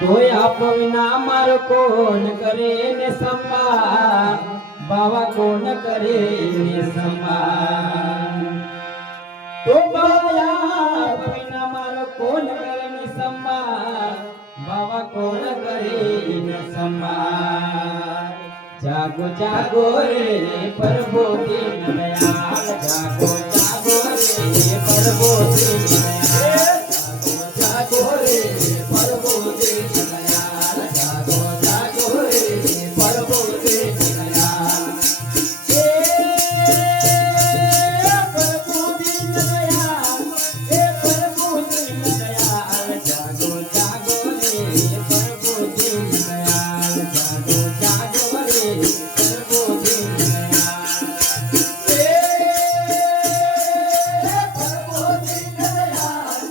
तोय आप विना मारो कोण करे ने सम्मान, बाबा कोण करे ने सम्मान। तो बाबा आप विना मारो कोण करे ने सम्मान, बाबा कोण करे ने सम्मान। जागो जागो रे प्रभु दीन दयाल, जागो जागो रे प्रभु दीन दयाल, जागो जागो रे प्रभु दीन दयाल, जागो जागो रे प्रभु दीन दयाल। हे प्रभु दीन दयाल, हे प्रभु दीन दयाल, जागो जागो रे प्रभु दीन दयाल, जागो जागो रे प्रभु दीन दयाल। हे प्रभु दीन दयाल,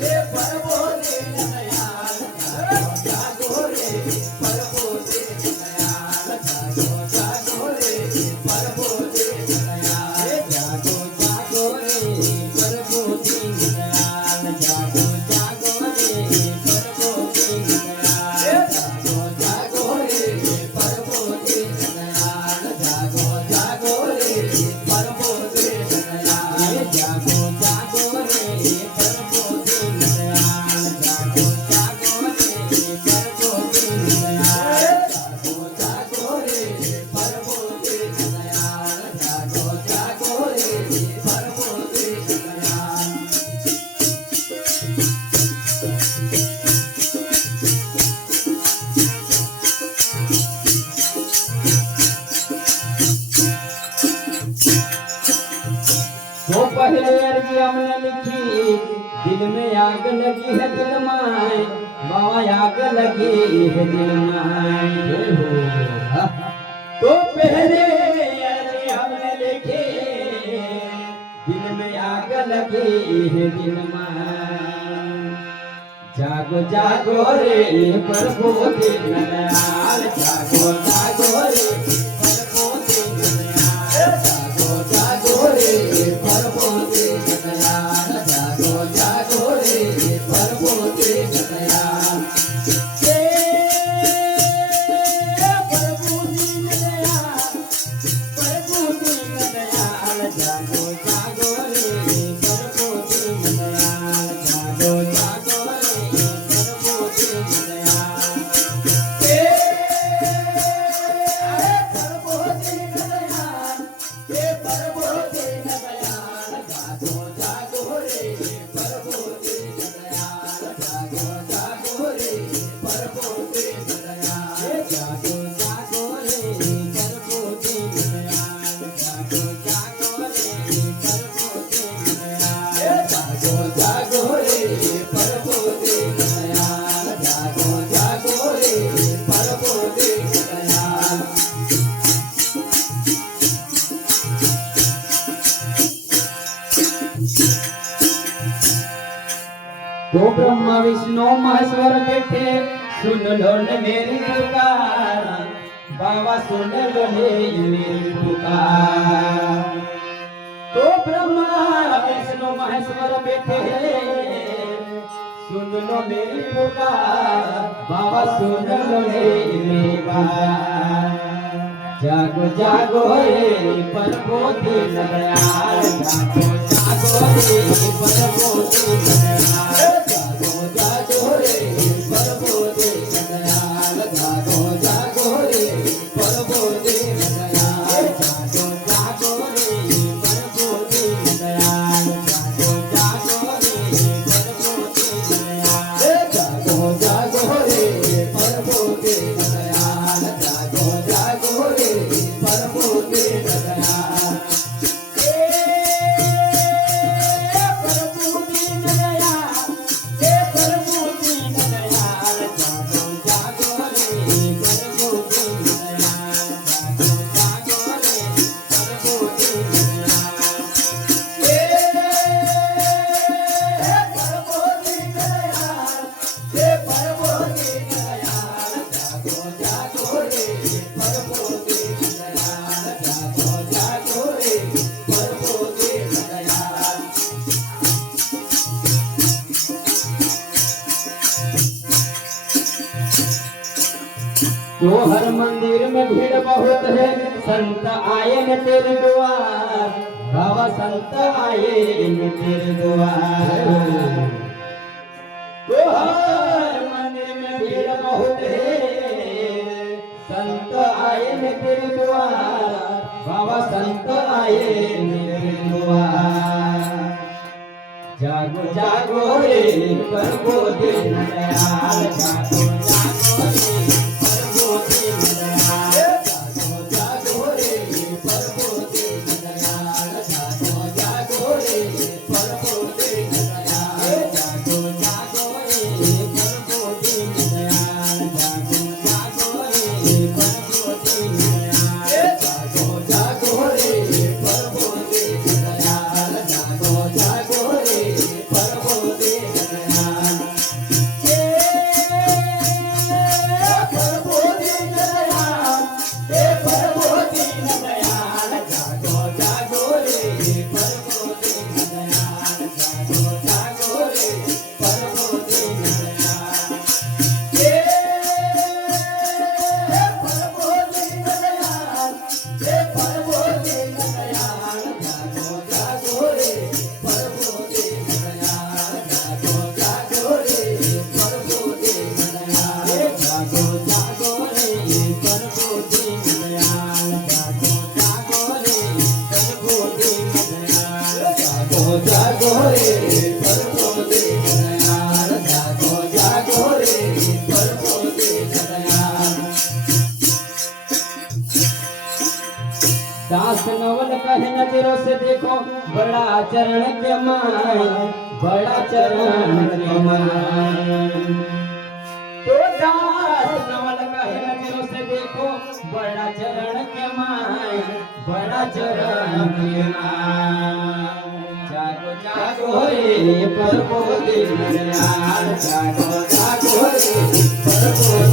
हे प्रभु दीन दयाल, जागो जागो रे प्रभु दीन दयाल, जागो जागो रे प्रभु दीन दयाल, जागो जागो रे प्रभु दीन दयाल, जागो जागो रे प्रभु दीन दयाल, जागो जागो रे प्रभु दीन दयाल, जागो जागो रे प्रभु दीन दयाल, जागो जागो रे प्रभु दीन दयाल, जागो जागो रे प्रभु दीन दयाल, जागो जागो रे प्रभु दीन दयाल, जागो जागो रे प्रभु दीन दयाल। वो पहले अर्जी हमने लिखी, दिल में आग लगी है दिल माए, बाबा आग लगी है दिल माए। तो पहले अर्जी हमने लिखी, दिल में आग लगी है दिल माए। जागो जागो रे प्रभु दीन दयाल, जागो जागो रे प्रभु दीन दयाल, जागो जागो रे प्रभु दीन दयाल, जागो जागो रे प्रभु दीन दयाल। हे प्रभु दीन दयाल, प्रभु दीन दयाल, जागो जागो रे प्रभु दीन दयाल, जागो जागो रे प्रभु दीन दयाल। हे प्रभु दीन दयाल, हे प्रभु दीन दयाल, जागो जागो रे प्रभु दीन दयाल, जागो जागो रे प्रभु दीन दयाल, जागो जागो रे प्रभु दीन दयाल, जागो जागो रे प्रभु दीन दयाल, जागो जागो रे प्रभु दीन दयाल, जागो जागो रे प्रभु दीन दयाल। तो ब्रह्मा विष्णु महेश्वर बैठे, सुन लो न मेरी पुकार, बाबा सुन लो ने मेरी पुकार। तो ब्रह्मा विष्णु महेश्वर बैठे, सुन लो मेरी पुकार, बाबा सुन लो ने मेरी बात। जागो जागो रे प्रभु दीन दयाल, जागो जागो रे प्रभु दीन दयाल, जागो जागो रे प्रभु दीन दयाल, जागो जागो रे प्रभु दीन दयाल, जागो जागो रे प्रभु दीन दयाल, जागो जागो रे प्रभु दीन दयाल, जागो जागो रे प्रभु दीन दयाल, जागो जागो रे प्रभु दीन दयाल। हे प्रभु दीन दयाल, तो हर मंदिर में भीड़ बहुत है, संत आए न तेरे द्वार, बाबा संत आए न तेरे द्वार। तो हर मंदिर में भीड़ बहुत है, संत आए न तेरे द्वार, बाबा संत आए न तेरे द्वार। जागो जागो रे प्रभु दीन दयाल, जागो जागो रे प्रभु दीन दयाल, जागो जागो रे प्रभु दीन दयाल, जागो जागो रे प्रभु दीन दयाल, जागो जागो रे प्रभु दीन दयाल, जागो जागो रे प्रभु दीन दयाल, जागो जागो रे प्रभु दीन दयाल, जागो जागो रे प्रभु दीन दयाल। प्रभु दीन दयाल, प्रभु दीन दयाल, जागो जागो रे प्रभु दीन दयाल, जागो जागो रे प्रभु दीन दयाल। प्रभु दीन दयाल, प्रभु दीन दयाल, जागो जागो रे प्रभु दीन दयाल, जागो जागो रे प्रभु दीन दयाल, जागो जागो रे प्रभु दीन दयाल, जागो जागो रे प्रभु दीन दयाल, जागो जागो रे प्रभु दीन दयाल, जागो जागो रे प्रभु दीन दयाल। दास नवल कहे नजरों से देखो, बड़ा चरण के मान, बड़ा चरण के मान। तो दास नवल कहे नजरों से देखो, बड़ा चरण के मान, बड़ा चरण के मान। जागो जागो रे प्रभु दीन दयाल, जागो जागो रे प्रभु